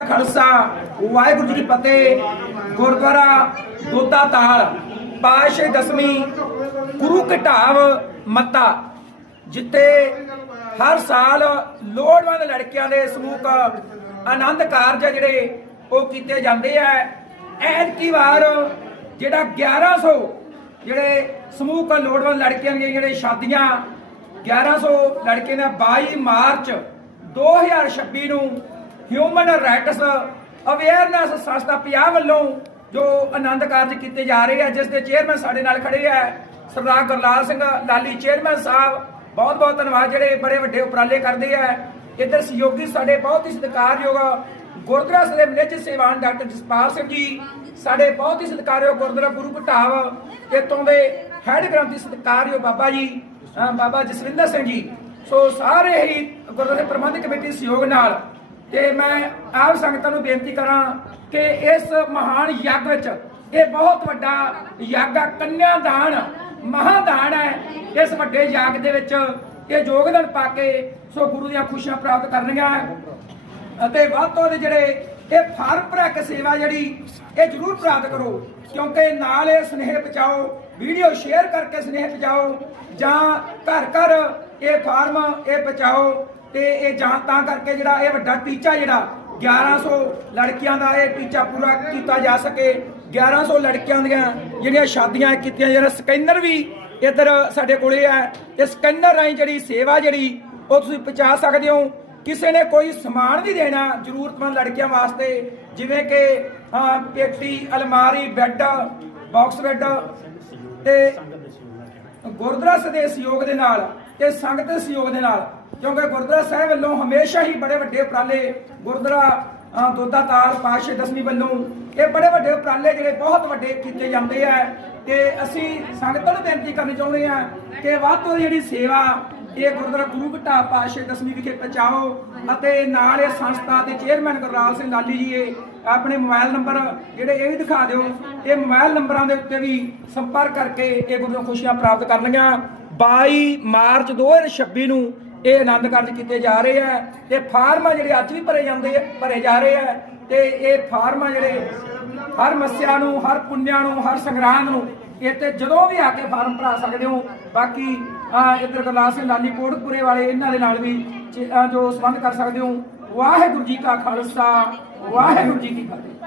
ਖਾਲਸਾ, ਵਾਹਿਗੁਰੂ ਜੀ ਕੀ ਫਤਿਹ, ਗੁਰਦੁਆਰਾ ਦੋਦਾ ਤਾਲ ਪਾਸ਼ੇ ਦਸਵੀਂ, ਗੁਰੂ ਘਟਾਵ ਮੱਤਾ, ਜਿੱਥੇ ਹਰ ਸਾਲ ਲੋੜਵੰਦ ਲੜਕਿਆਂ ਦੇ ਸਮੂਹ ਆਨੰਦ ਕਾਰਜ ਆ ਜਿਹੜੇ ਉਹ ਕੀਤੇ ਜਾਂਦੇ ਆ। ਐਤਕੀ ਵਾਰ ਜਿਹੜਾ 1100 ਜਿਹੜੇ ਸਮੂਹ ਲੋੜਵੰਦ ਲੜਕਿਆਂ ਦੀਆਂ ਜਿਹੜੇ ਸ਼ਾਦੀਆਂ 1100 ਲੜਕੇ ਨੇ 22 ਮਾਰਚ 2026 ਨੂੰ ਹਿਊਮਨ ਰਾਈਟਸ ਅਵੇਅਰਨੈਸ ਸੰਸਥਾ ਪੰਜਾਬ ਵੱਲੋਂ ਜੋ ਆਨੰਦ ਕਾਰਜ ਕੀਤੇ ਜਾ ਰਹੇ ਆ, ਜਿਸ ਦੇ ਚੇਅਰਮੈਨ ਸਾਡੇ ਨਾਲ ਖੜੇ ਆ, ਸਰਦਾਰ ਗੁਰਲਾਲ ਸਿੰਘ ਲਾਲੀ ਚੇਅਰਮੈਨ ਸਾਹਿਬ ਬਹੁਤ ਬਹੁਤ ਧੰਨਵਾਦ ਜਿਹੜੇ ਬੜੇ ਵੱਡੇ ਉਪਰਾਲੇ ਕਰਦੇ ਆ। ਇੱਧਰ ਸਹਿਯੋਗੀ ਸਾਡੇ ਬਹੁਤ ਹੀ ਸਤਿਕਾਰਯੋਗ ਗੁਰਦੁਆਰਾ ਸਾਹਿਬ ਨਿੱਜ ਸੇਵਾਨ ਡਾਕਟਰ ਜਸਪਾਲ ਸਿੰਘ ਜੀ, ਸਾਡੇ ਬਹੁਤ ਹੀ ਸਤਿਕਾਰਯੋਗ ਗੁਰਦੁਆਰਾ ਗੁਰੂ ਘਟਾਵ, ਇੱਥੋਂ ਦੇ ਹੈਡ ਗ੍ਰੰਥੀ ਸਤਿਕਾਰਯੋਗ ਬਾਬਾ ਜੀ ਬਾਬਾ ਜਸਵਿੰਦਰ ਸਿੰਘ ਜੀ। ਸੋ ਸਾਰੇ ਹੀ ਗੁਰਦੁਆਰਾ ਪ੍ਰਬੰਧਕ ਕਮੇਟੀ ਸਹਿਯੋਗ ਨਾਲ ਤੇ ਮੈਂ ਆਪ ਸੰਗਤਾਂ ਨੂੰ ਬੇਨਤੀ ਕਰਾਂ ਕਿ ਇਸ ਮਹਾਨ ਯੱਗ ਵਿੱਚ ਇਹ ਬਹੁਤ ਵੱਡਾ ਯੱਗ ਆ, ਕੰਨਿਆਦਾਨ, ਮਹਾਦਾਨ ਹੈ। ਇਸ ਵੱਡੇ ਯੱਗ ਦੇ ਵਿੱਚ ਇਹ ਯੋਗਦਾਨ ਪਾ ਕੇ ਸੋ ਗੁਰੂ ਦੀਆਂ ਖੁਸ਼ੀਆਂ ਪ੍ਰਾਪਤ ਕਰਨੀਆਂ ਅਤੇ ਵੱਧ ਤੋਂ ਵੱਧ ਜਿਹੜੇ ਇਹ ਫਾਰਮ ਭਰਕ ਸੇਵਾ ਜਿਹੜੀ ਇਹ ਜ਼ਰੂਰ ਪ੍ਰਾਪਤ ਕਰੋ, ਕਿਉਂਕਿ ਨਾਲ ਇਹ ਸੁਨੇਹੇ ਪਹੁੰਚਾਓ, ਵੀਡੀਓ ਸ਼ੇਅਰ ਕਰਕੇ ਸੁਨੇਹੇ ਪਹੁੰਚਾਓ, ਜਾਂ ਘਰ ਘਰ ਇਹ ਫਾਰਮ ਇਹ ਪਹੁੰਚਾਓ ਤੇ ਇਹ ਜਾਂ ਤਾਂ ਕਰਕੇ ਜਿਹੜਾ ਇਹ ਵੱਡਾ ਟੀਚਾ ਜਿਹੜਾ 1100 ਲੜਕੀਆਂ ਦਾ ਇਹ ਟੀਚਾ ਪੂਰਾ ਕੀਤਾ ਜਾ ਸਕੇ। 1100 ਲੜਕੀਆਂ ਦੀਆਂ ਜਿਹੜੀਆਂ ਸ਼ਾਦੀਆਂ ਕੀਤੀਆਂ ਜਿਹੜਾ ਸਕੈਨਰ ਵੀ ਇੱਧਰ ਸਾਡੇ ਕੋਲੇ ਹੈ ਤੇ ਸਕੈਨਰ ਰਾਹੀਂ ਜਿਹੜੀ ਸੇਵਾ ਜਿਹੜੀ, ਉਹ ਤੁਸੀਂ ਪਹੁੰਚਾ ਸਕਦੇ ਹੋ। ਕਿਸੇ ਨੇ ਕੋਈ ਸਮਾਨ ਵੀ ਦੇਣਾ ਜ਼ਰੂਰਤਮੰਦ ਲੜਕੀਆਂ ਵਾਸਤੇ। ਜਿਵੇਂ ਕਿ ਪੇਟੀ, ਅਲਮਾਰੀ, ਬੈੱਡ, ਬਾਕਸ ਬੈੱਡ ਤੇ ਗੁਰਦੁਆਰਾ ਦੇ ਸਹਿਯੋਗ ਦੇ ਨਾਲ ਤੇ ਸੰਗਤ ਦੇ ਸਹਿਯੋਗ ਦੇ ਨਾਲ ਕਿਉਂਕਿ ਗੁਰਦੁਆਰਾ ਸਾਹਿਬ ਵੱਲੋਂ ਹਮੇਸ਼ਾ ਹੀ ਬੜੇ ਵੱਡੇ ਉਪਰਾਲੇ ਗੁਰਦੁਆਰਾ ਅ, ਦੋਦਾ ਤਾਲ ਪਾਸ਼ੇ ਦਸਵੀਂ ਵੱਲੋਂ ਇਹ ਬੜੇ ਵੱਡੇ ਉਪਰਾਲੇ ਜਿਹੜੇ ਬਹੁਤ ਵੱਡੇ ਕੀਤੇ ਜਾਂਦੇ ਆ ਤੇ ਅਸੀਂ ਸੰਗਤਾਂ ਨੂੰ ਬੇਨਤੀ ਕਰਨੀ ਚਾਹੁੰਦੇ ਆ ਕਿ ਵੱਧ ਤੋਂ ਜਿਹੜੀ ਸੇਵਾ ਇਹ ਗੁਰਦੁਆਰਾ ਗੁਰੂ ਘਟਾ ਪਾਸ਼ੇ ਦਸਵੀਂ ਵਿਖੇ ਪਹੁੰਚਾਓ ਅਤੇ ਨਾਲ ਇਹ ਸੰਸਥਾ ਦੇ ਚੇਅਰਮੈਨ ਗੁਰਲਾਲ ਸਿੰਘ ਲਾਲੀ ਜੀ ਇਹ ਆਪਣੇ ਮੋਬਾਈਲ ਨੰਬਰ ਜਿਹੜੇ ਇਹ ਵੀ ਦਿਖਾ ਦਿਓ ਇਹ ਮੋਬਾਈਲ ਨੰਬਰਾਂ ਦੇ ਉੱਤੇ ਵੀ ਸੰਪਰਕ ਕਰਕੇ ਇਹ ਗੁਰੂ ਖੁਸ਼ੀਆਂ ਪ੍ਰਾਪਤ ਕਰਨਗੀਆਂ। 22 ਮਾਰਚ 2026 ਨੂੰ ਇਹ ਆਨੰਦ ਕਾਰਜ ਕੀਤੇ ਜਾ ਰਹੇ ਆ ਤੇ ਫਾਰਮ ਆ ਜਿਹੜੇ ਅੱਜ ਵੀ ਭਰੇ ਜਾਂਦੇ ਆ ਭਰੇ ਜਾ ਰਹੇ ਆ ਤੇ ਇਹ ਫਾਰਮ ਆ ਜਿਹੜੇ ਹਰ ਮੱਸਿਆ ਨੂੰ ਹਰ ਪੁੰਨਿਆਂ ਨੂੰ ਹਰ ਸੰਗਰਾਂਦ ਨੂੰ ਇੱਥੇ ਜਦੋਂ ਵੀ ਆ ਕੇ ਫਾਰਮ ਭਰਾ ਸਕਦੇ ਹੋ। ਬਾਕੀ ਅਹ, ਇੱਧਰ ਗੁਰਲਾਲ ਸਿੰਘ ਲਾਲੀ ਕੋਟਪੁਰੇ ਵਾਲੇ ਇਹਨਾਂ ਦੇ ਨਾਲ ਵੀ ਜੋ ਸੰਬੰਧ ਕਰ ਸਕਦੇ ਹੋ। ਵਾਹਿਗੁਰੂ ਜੀ ਕਾ ਖਾਲਸਾ ਵਾਹਿਗੁਰੂ ਜੀ ਕੀ ਫਤਿਹ।